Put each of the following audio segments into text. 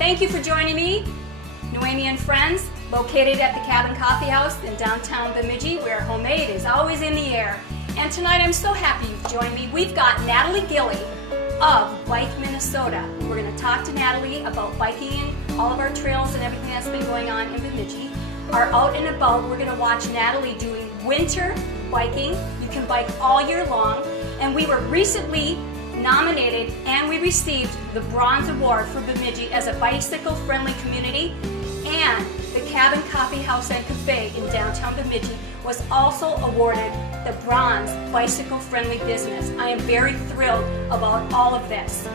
Thank you for joining me, Noemi and Friends, located at the Cabin Coffee House in downtown Bemidji, where homemade is always in the air. And tonight I'm so happy you've joined me. We've got Natalie Dill of Bike Minnesota. We're going to talk to Natalie about biking, all of our trails and everything that's been going on in Bemidji. Our Out and About, we're going to watch Natalie doing winter biking. You can bike all year long. And we were recently nominated and we received the Bronze Award for Bemidji as a bicycle-friendly community. And the Cabin Coffee House and Cafe in downtown Bemidji was also awarded the Bronze Bicycle-Friendly Business. I am very thrilled about all of this.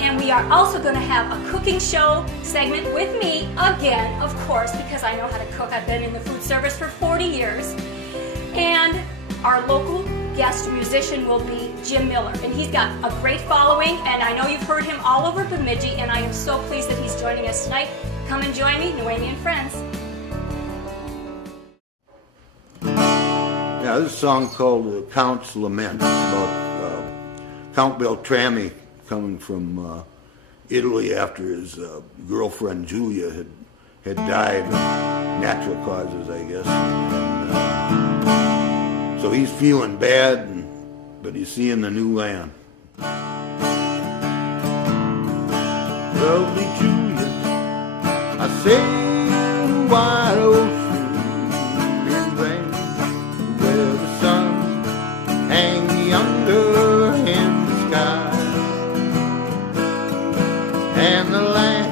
And we are also going to have a cooking show segment with me again, of course, because I know how to cook. I've been in the food service for 40 years. And our local guest musician will be Jim Miller, and he's got a great following, and I know you've heard him all over Bemidji, and I am so pleased that he's joining us tonight. Come and join me, Noemi and Friends. Yeah, this is a song called The Count's Lament. It's about Count Beltrami coming from Italy after his girlfriend Julia had died of natural causes, I guess. And, so he's feeling bad, but he's seeing the new land. Lovely Julia, I sailed the wide ocean in vain, where the sun hangs yonder in the sky, and the land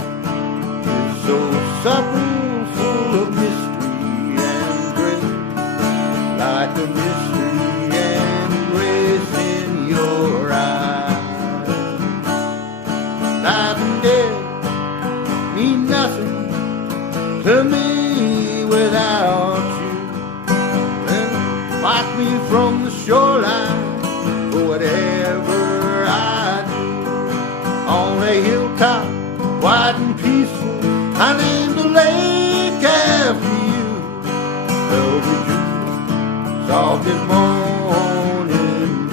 is so supple, full of mystery and grace, like a mystery and grace in your eyes. Life and death mean nothing to me without you. And watch me from the shoreline for whatever I do. On a hilltop, quiet and peaceful, I named a lake after you. Lovely Julia, soft as morning dew.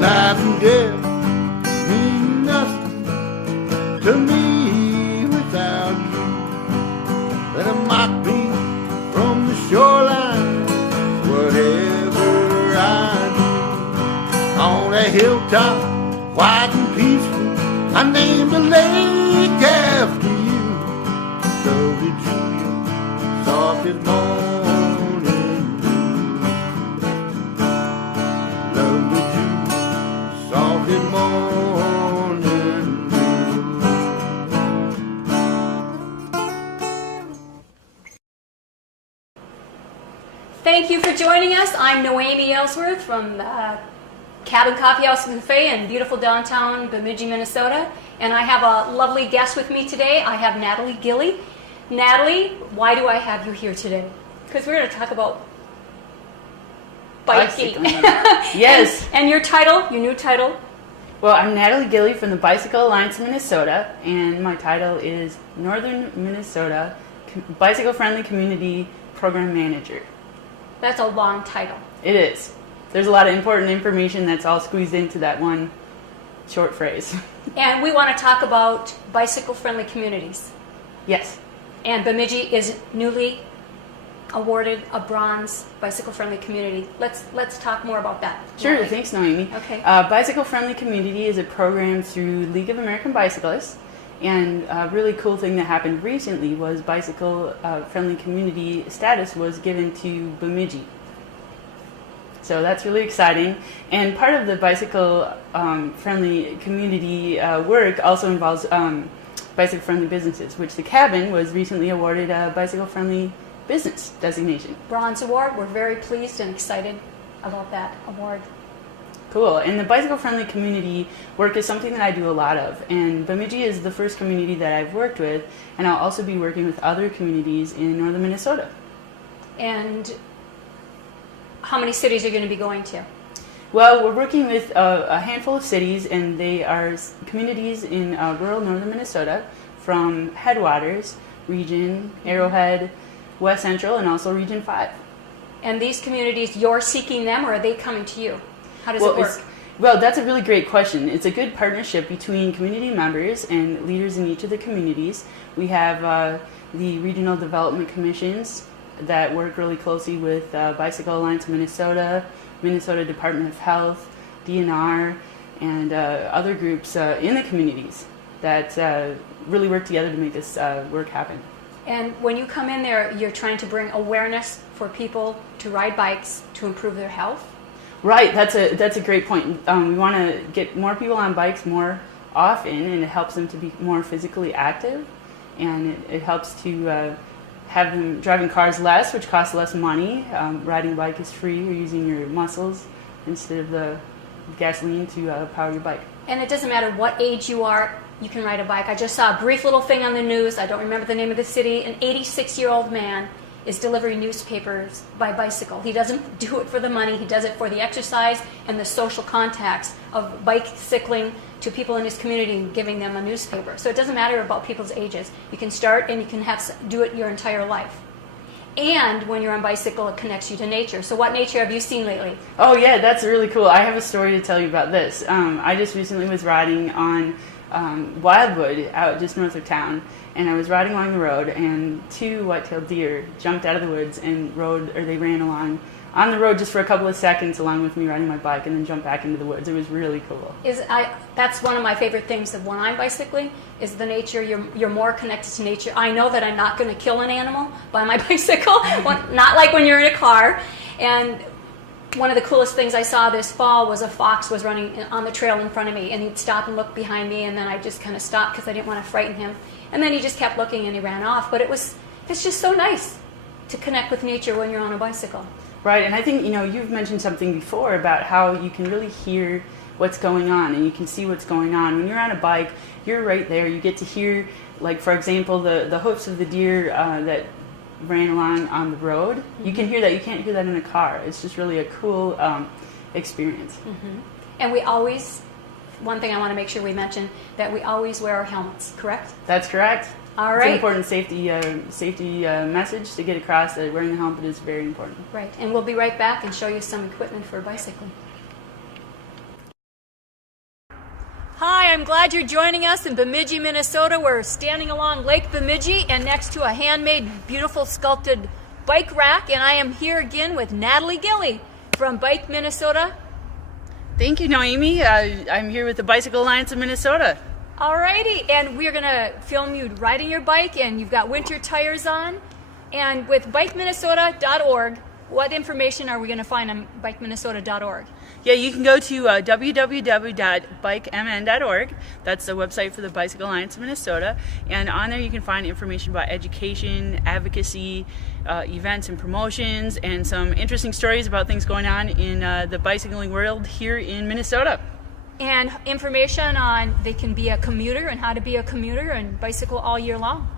Life and death mean nothing to me without you. Let 'em mock me from the shoreline, whatever I do. On a hilltop, quiet and peaceful, I named a lake after you. Lovely Julia, soft as morning dew. Lovely Julia, soft as morning dew. Thank you for joining us. I'm Noemi Ellsworth from the Cabin Coffee House and Cafe in beautiful downtown Bemidji, Minnesota. And I have a lovely guest with me today. I have Natalie Dill. Natalie, why do I have you here today? Because we're going to talk about biking. Yes. And your title, your new title? Well, I'm Natalie Dill from the Bicycle Alliance of Minnesota, and my title is Northern Minnesota Bicycle Friendly Community Program Manager. That's a long title. It is. There's a lot of important information that's all squeezed into that one short phrase. And we want to talk about bicycle-friendly communities. Yes. And Bemidji is newly awarded a bronze bicycle-friendly community. Let's talk more about that. Sure. Natalie. Thanks, Noemi. Okay. Bicycle Friendly Community is a program through League of American Bicyclists, and a really cool thing that happened recently was bicycle friendly community status was given to Bemidji. So that's really exciting. And part of the bicycle friendly community work also involves bicycle friendly businesses, which the Cabin was recently awarded a bicycle friendly business designation. Bronze Award. We're very pleased and excited about that award. Cool. And the bicycle-friendly community work is something that I do a lot of. And Bemidji is the first community that I've worked with, and I'll also be working with other communities in northern Minnesota. And how many cities are you going to be going to? Well, we're working with a handful of cities, and they are communities in rural northern Minnesota, from Headwaters region, Arrowhead, West Central, and also Region 5. And these communities, you're seeking them, or are they coming to you? How does it work? Well, that's a really great question. It's a good partnership between community members and leaders in each of the communities. We have the regional development commissions that work really closely with Bicycle Alliance of Minnesota, Minnesota Department of Health, DNR, and other groups in the communities that really work together to make this work happen. And when you come in there, you're trying to bring awareness for people to ride bikes to improve their health? Right, that's a great point. We want to get more people on bikes more often, and it helps them to be more physically active, and it helps to have them driving cars less, which costs less money. Riding a bike is free. You're using your muscles instead of the gasoline to power your bike. And it doesn't matter what age you are, you can ride a bike. I just saw a brief little thing on the news. I don't remember the name of the city. An 86-year-old man is delivering newspapers by bicycle. He doesn't do it for the money. He does it for the exercise and the social contacts of bicycling to people in his community and giving them a newspaper. So it doesn't matter about people's ages. You can start and you can do it your entire life. And when you're on bicycle, it connects you to nature. So what nature have you seen lately? Oh yeah, that's really cool. I have a story to tell you about this. I just recently was riding on Wildwood out just north of town, and I was riding along the road, and two white-tailed deer jumped out of the woods and they ran along on the road just for a couple of seconds along with me riding my bike, and then jumped back into the woods. It was really cool. That's one of my favorite things of when I'm bicycling is the nature. You're more connected to nature. I know that I'm not going to kill an animal by my bicycle, not like when you're in a car. And one of the coolest things I saw this fall was a fox was running on the trail in front of me, and he'd stop and look behind me, and then I just kind of stopped because I didn't want to frighten him. And then he just kept looking and he ran off. But it's just so nice to connect with nature when you're on a bicycle. Right, and I think, you've mentioned something before about how you can really hear what's going on and you can see what's going on. When you're on a bike, you're right there. You get to hear, like, for example, the hoofs of the deer that ran along on the road. Mm-hmm. You can hear that. You can't hear that in a car. It's just really a cool experience. Mm-hmm. And one thing I want to make sure we mention, that we always wear our helmets, correct? That's correct. All right. It's an important safety message to get across that wearing the helmet is very important. Right. And we'll be right back and show you some equipment for bicycling. Hi, I'm glad you're joining us in Bemidji, Minnesota. We're standing along Lake Bemidji and next to a handmade, beautiful sculpted bike rack. And I am here again with Natalie Dill from Bike Minnesota. Thank you, Noemi. I'm here with the Bicycle Alliance of Minnesota. Alrighty, and we're going to film you riding your bike, and you've got winter tires on. And with bikeminnesota.org, what information are we going to find on bikeminnesota.org? Yeah, you can go to www.bikemn.org. That's the website for the Bicycle Alliance of Minnesota. And on there you can find information about education, advocacy, events and promotions, and some interesting stories about things going on in the bicycling world here in Minnesota. And information on they can be a commuter and how to be a commuter and bicycle all year long.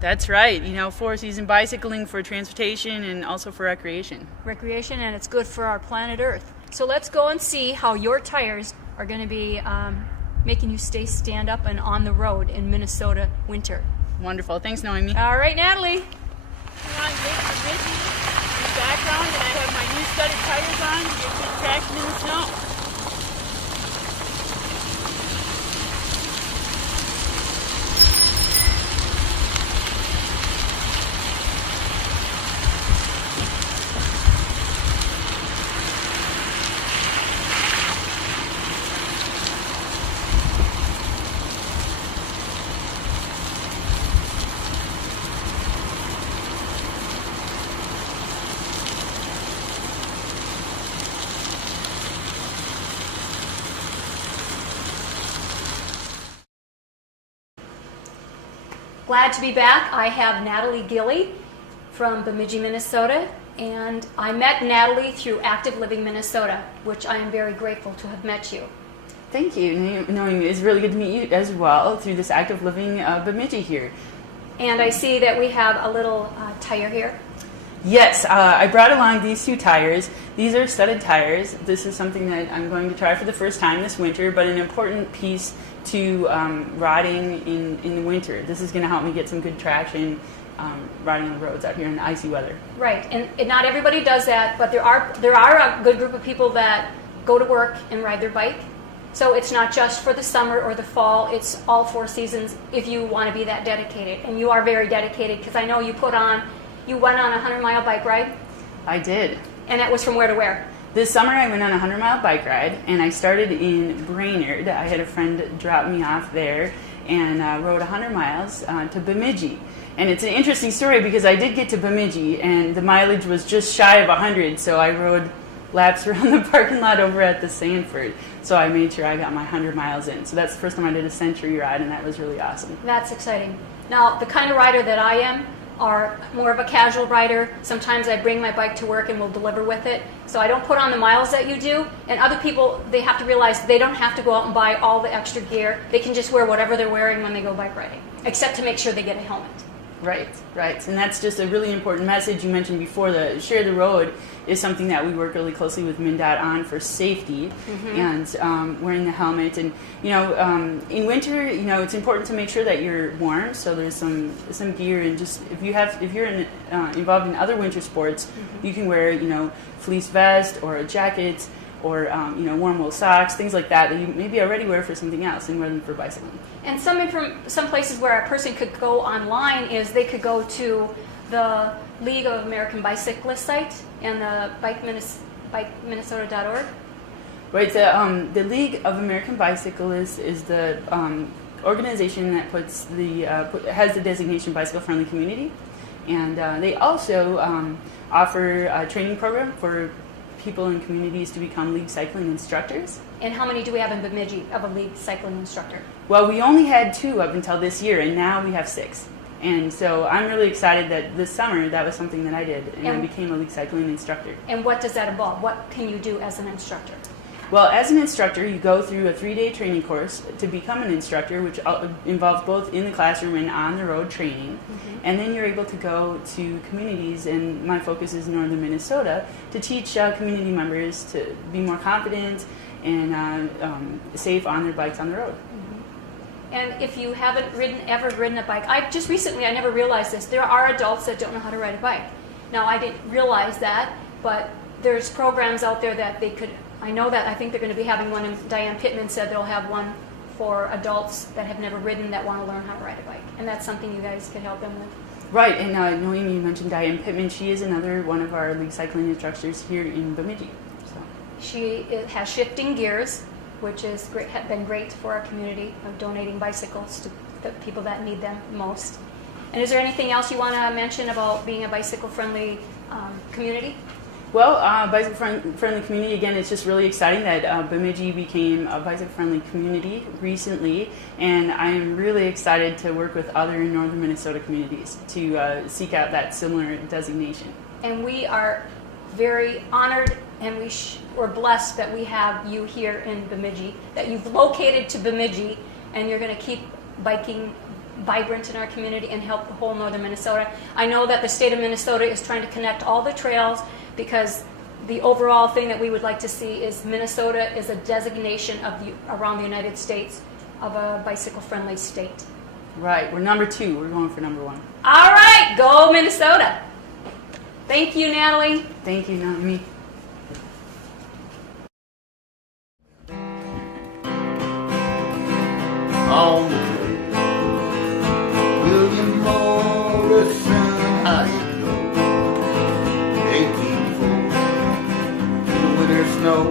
That's right. 4-season bicycling for transportation and also for recreation. Recreation, and it's good for our planet Earth. So let's go and see how your tires are going to be making you stand up and on the road in Minnesota winter. Wonderful. Thanks, Noemi. All right, Natalie. I'm on Lake Bemidji in the background, and I have my new studded tires on to get good traction in the snow. Glad to be back. I have Natalie Dill from Bemidji, Minnesota, And I met Natalie through Active Living Minnesota, which I am very grateful to have met you. Thank you. Noemi, it's really good to meet you as well through this Active Living Bemidji here. And I see that we have a little tire here. Yes, I brought along these 2 tires. These are studded tires. This is something that I'm going to try for the first time this winter, but an important piece to riding in the winter. This is going to help me get some good traction riding on the roads out here in the icy weather. Right, and not everybody does that, but there are a good group of people that go to work and ride their bike. So it's not just for the summer or the fall, it's all 4 seasons if you want to be that dedicated. And you are very dedicated, because I know you went on a 100-mile bike ride. I did. And that was from where to where? This summer I went on a 100-mile bike ride, and I started in Brainerd. I had a friend drop me off there and rode 100 miles to Bemidji. And it's an interesting story because I did get to Bemidji, and the mileage was just shy of 100, so I rode laps around the parking lot over at the Sanford. So I made sure I got my 100 miles in. So that's the first time I did a century ride, and that was really awesome. That's exciting. Now, the kind of rider that I am are more of a casual rider. Sometimes I bring my bike to work and will deliver with it. So I don't put on the miles that you do. And other people, they have to realize they don't have to go out and buy all the extra gear. They can just wear whatever they're wearing when they go bike riding, except to make sure they get a helmet. Right. And that's just a really important message. You mentioned before, the Share the Road is something that we work really closely with MnDOT on for safety and wearing the helmet. And, in winter, it's important to make sure that you're warm. So there's some gear, and just if you're involved in other winter sports, you can wear, fleece vest or a jacket or warm wool socks, things like that you maybe already wear for something else and wear them for bicycling. And some places where a person could go online is they could go to the League of American Bicyclists site and the bikeminnesota.org. Right. The League of American Bicyclists is the organization that has the designation bicycle friendly community, and they also offer a training program for people in communities to become league cycling instructors. And how many do we have in Bemidji of a league cycling instructor? Well, we only had 2 up until this year, and now we have 6. And so I'm really excited that this summer that was something that I did, and I became a league cycling instructor. And what does that involve? What can you do as an instructor? Well, as an instructor, you go through a 3-day training course to become an instructor, which involves both in the classroom and on the road training. And then you're able to go to communities, and my focus is northern Minnesota, to teach community members to be more confident and safe on their bikes on the road. And if you haven't ever ridden a bike, I never realized this, there are adults that don't know how to ride a bike. Now, I didn't realize that, but there's programs out there that they could, I think they're going to be having one, and Diane Pittman said they'll have one for adults that have never ridden that want to learn how to ride a bike. And that's something you guys could help them with. Right, and Noemi, you mentioned Diane Pittman. She is another one of our league cycling instructors here in Bemidji. So. She has Shifting Gears, which has been great for our community of donating bicycles to the people that need them most. And is there anything else you want to mention about being a bicycle-friendly community? Well, bicycle-friendly community, again, it's just really exciting that Bemidji became a bicycle-friendly community recently, and I'm really excited to work with other northern Minnesota communities to seek out that similar designation. And we are very honored, and we're blessed that we have you here in Bemidji, that you've located to Bemidji, and you're going to keep biking vibrant in our community and help the whole northern Minnesota. I know that the state of Minnesota is trying to connect all the trails, because the overall thing that we would like to see is Minnesota is a designation around the United States of a bicycle-friendly state. Right, we're number 2. We're going for number 1. All right, go Minnesota. Thank you, Natalie. Thank you, Naomi. On the way, William Morrison, how you go? 1840, the winter snow,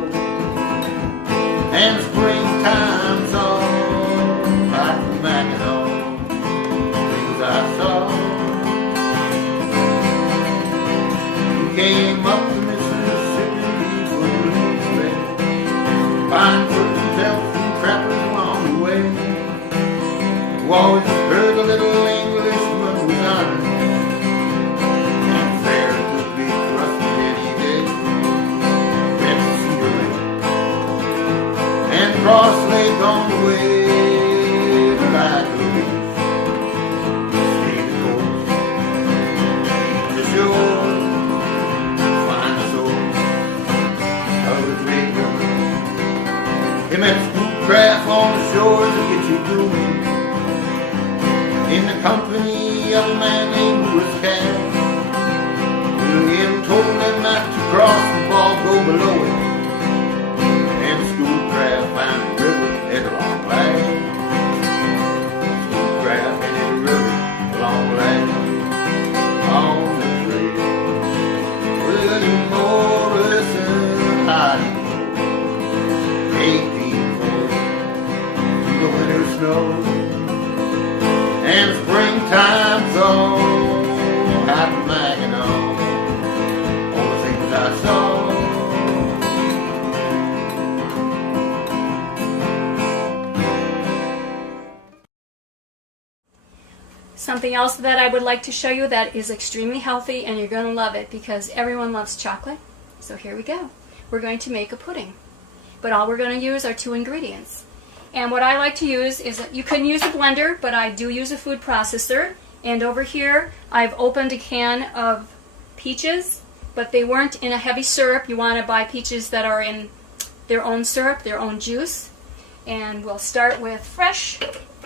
and springtime's all like the Mackinac, things I saw. You came up the Mississippi, policemen, fine persons, elves, and trappers along the way. You always heard the little Englishman was honest, and there could be trust company of a man named Lewis Cass. William told him not to cross the ball, go below it. And the schoolcraft found the river at a long last. Schoolcraft in the river at a long last. On the trail, William Morrison hiding 1840 through the winter snow. And springtime's on, happy Mackinac, all the things I saw. Something else that I would like to show you that is extremely healthy, and you're going to love it because everyone loves chocolate. So here we go. We're going to make a pudding. But all we're going to use are 2 ingredients. And what I like to use is, you can use a blender, but I do use a food processor. And over here, I've opened a can of peaches, but they weren't in a heavy syrup. You want to buy peaches that are in their own syrup, their own juice. And we'll start with fresh,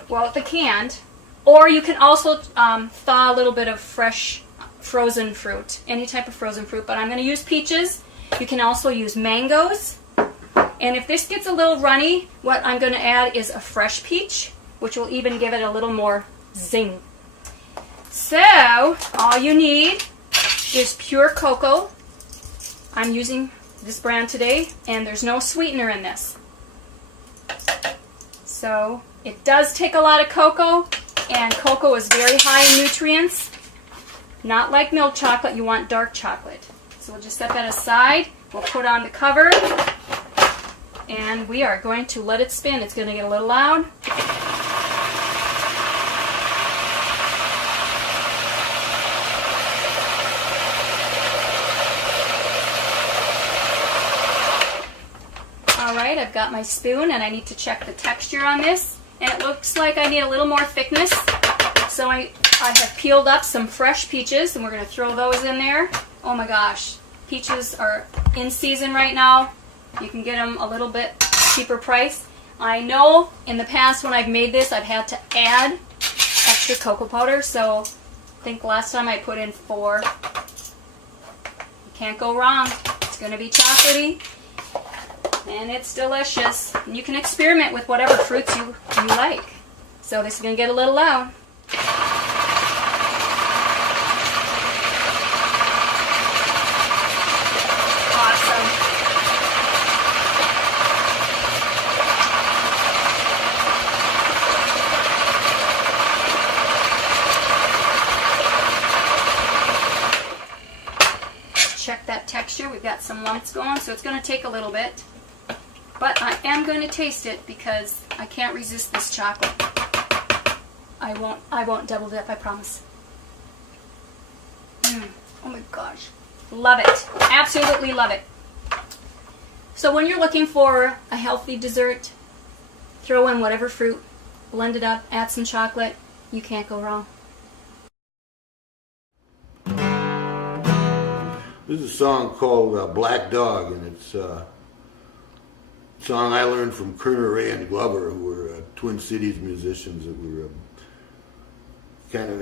well, the canned. Or you can also thaw a little bit of fresh frozen fruit, any type of frozen fruit. But I'm going to use peaches. You can also use mangoes. And if this gets a little runny, what I'm going to add is a fresh peach, which will even give it a little more zing. So, all you need is pure cocoa. I'm using this brand today, and there's no sweetener in this. So, it does take a lot of cocoa, and cocoa is very high in nutrients. Not like milk chocolate, you want dark chocolate. So we'll just set that aside. We'll put on the cover. And we are going to let it spin. It's going to get a little loud. Alright, I've got my spoon and I need to check the texture on this. And it looks like I need a little more thickness. So I have peeled up some fresh peaches and we're going to throw those in there. Oh my gosh, peaches are in season right now. You can get them a little bit cheaper price. I know in the past when I've made this, I've had to add extra cocoa powder. So I think last time I put in 4. You can't go wrong. It's going to be chocolatey. And it's delicious. And you can experiment with whatever fruits you like. So this is going to get a little loud. Check that texture. We've got some lumps going, so it's going to take a little bit. But I am going to taste it because I can't resist this chocolate. I won't double dip, I promise. Oh my gosh. Love it. Absolutely love it. So when you're looking for a healthy dessert, throw in whatever fruit, blend it up, add some chocolate. You can't go wrong. This is a song called Black Dog, and it's a song I learned from Kerner Ray and Glover, who were Twin Cities musicians that were kind of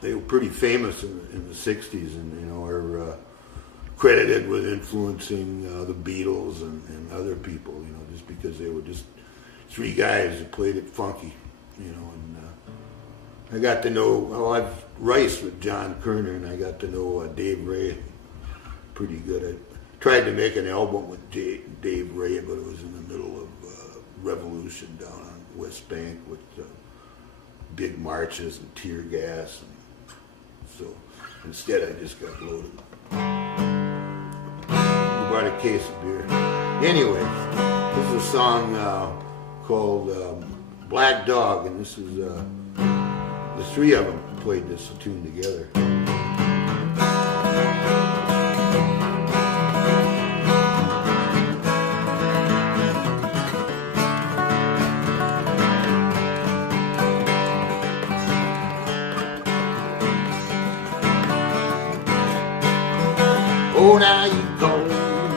they were pretty famous in the 60s, and are credited with influencing the Beatles and other people, just because they were just 3 guys that played it funky, and I got to know, I've raced with John Kerner, and I got to know Dave Ray pretty good. I tried to make an album with Dave Ray, but it was in the middle of revolution down on West Bank with big marches and tear gas. And so instead I just got loaded. I bought a case of beer. Anyway, this is a song called Black Dog, and this is the 3 of them played this tune together. Oh, now you call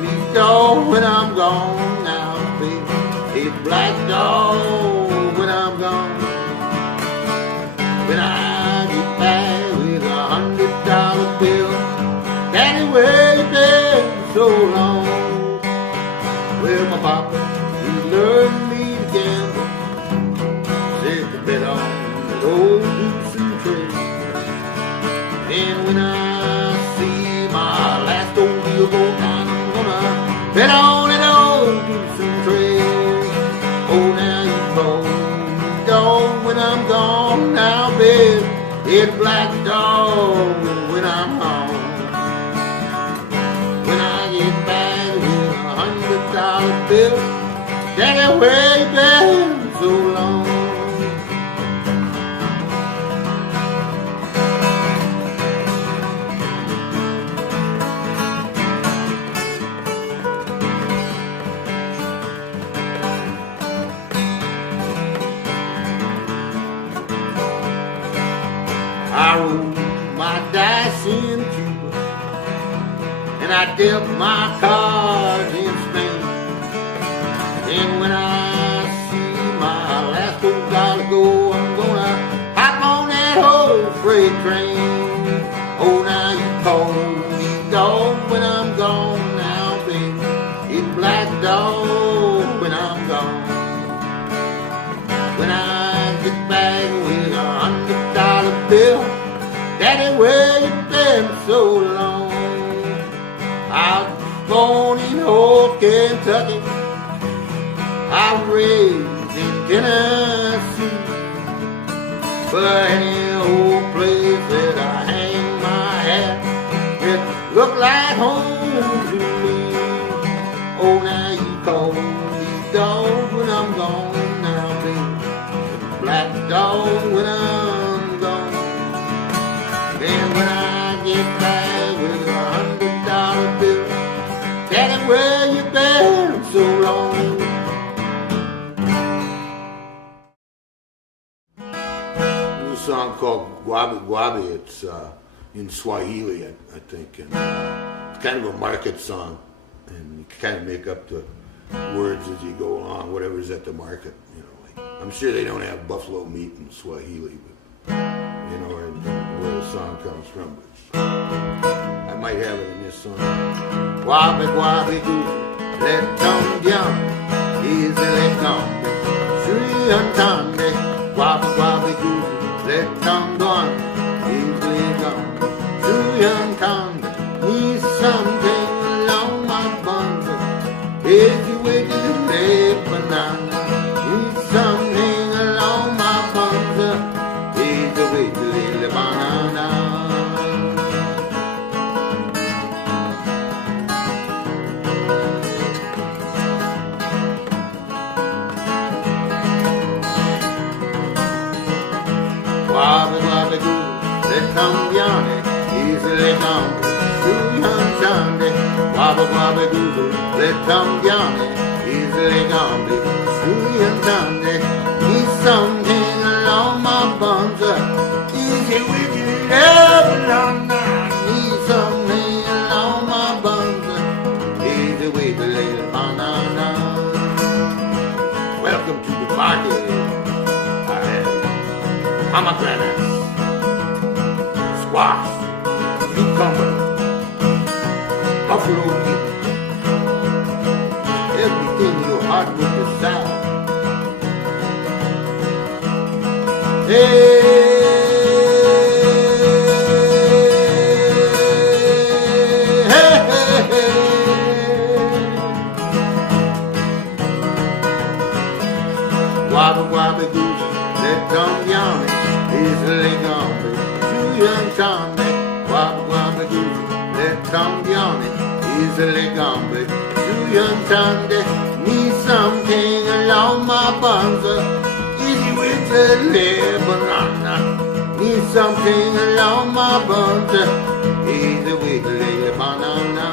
me dog when I'm gone now, baby. Hey, black dog when I'm gone. cold dog when I'm gone now, babe. It's black dog when I'm home. When I get back with $100 bill, Daddy, where you been so long? I rolled my dice in Cuba, and I dealt my cards in Spain. And when I see my last old dollar go, I'm gonna hop on that old freight train. Oh, now you call me dog when I'm gone now, baby. It's black dog when I'm gone. When I get back with $100 bill, Daddy, where you been so long? I was born in old Kentucky, I was raised in Tennessee, but any old place that I hang my hat, it look like home to me. Oh, now you call me dog when I'm gone now, baby. Black dog when I'm gone. And when I get back with $100 bill, Daddy, where you been so long? There's a song called Guabi Guabi. It's in Swahili, I think, and it's kind of a market song, and you kind of make up the words as you go along, whatever's at the market. You know, like, I'm sure they don't have buffalo meat in Swahili, but you know where the song comes from. But I might have it in this song. Guabi Guabi Goose, let come down, easy let come, Sri Antande. Guabi Guabi Goose, let come down, easy come, Sri Antande. Need something along my buns, is you with the red banana. Need something along my buns, is the way to the banana. Guabi Guabi Goose, let come beyond it, easily come, Sri Antande. Guabi Guabi Goose, let come beyond it, easily come, Sri Antande. Need something along my buns, easy with you, love, need something along my buns, easy with the little banana. Welcome to the party. I have pomegranates, squash, cucumber, buffalo meat, everything your heart would desire. Hey, hey, hey, hey. Guabi Guabi Goose, let come yawning, easily gone, too young Tommy. Guabi Guabi Goose, let come yawning, easily gone, too young Tommy. Need something along my buns, easy with the little banana. Need something along my buns, easy with the little banana.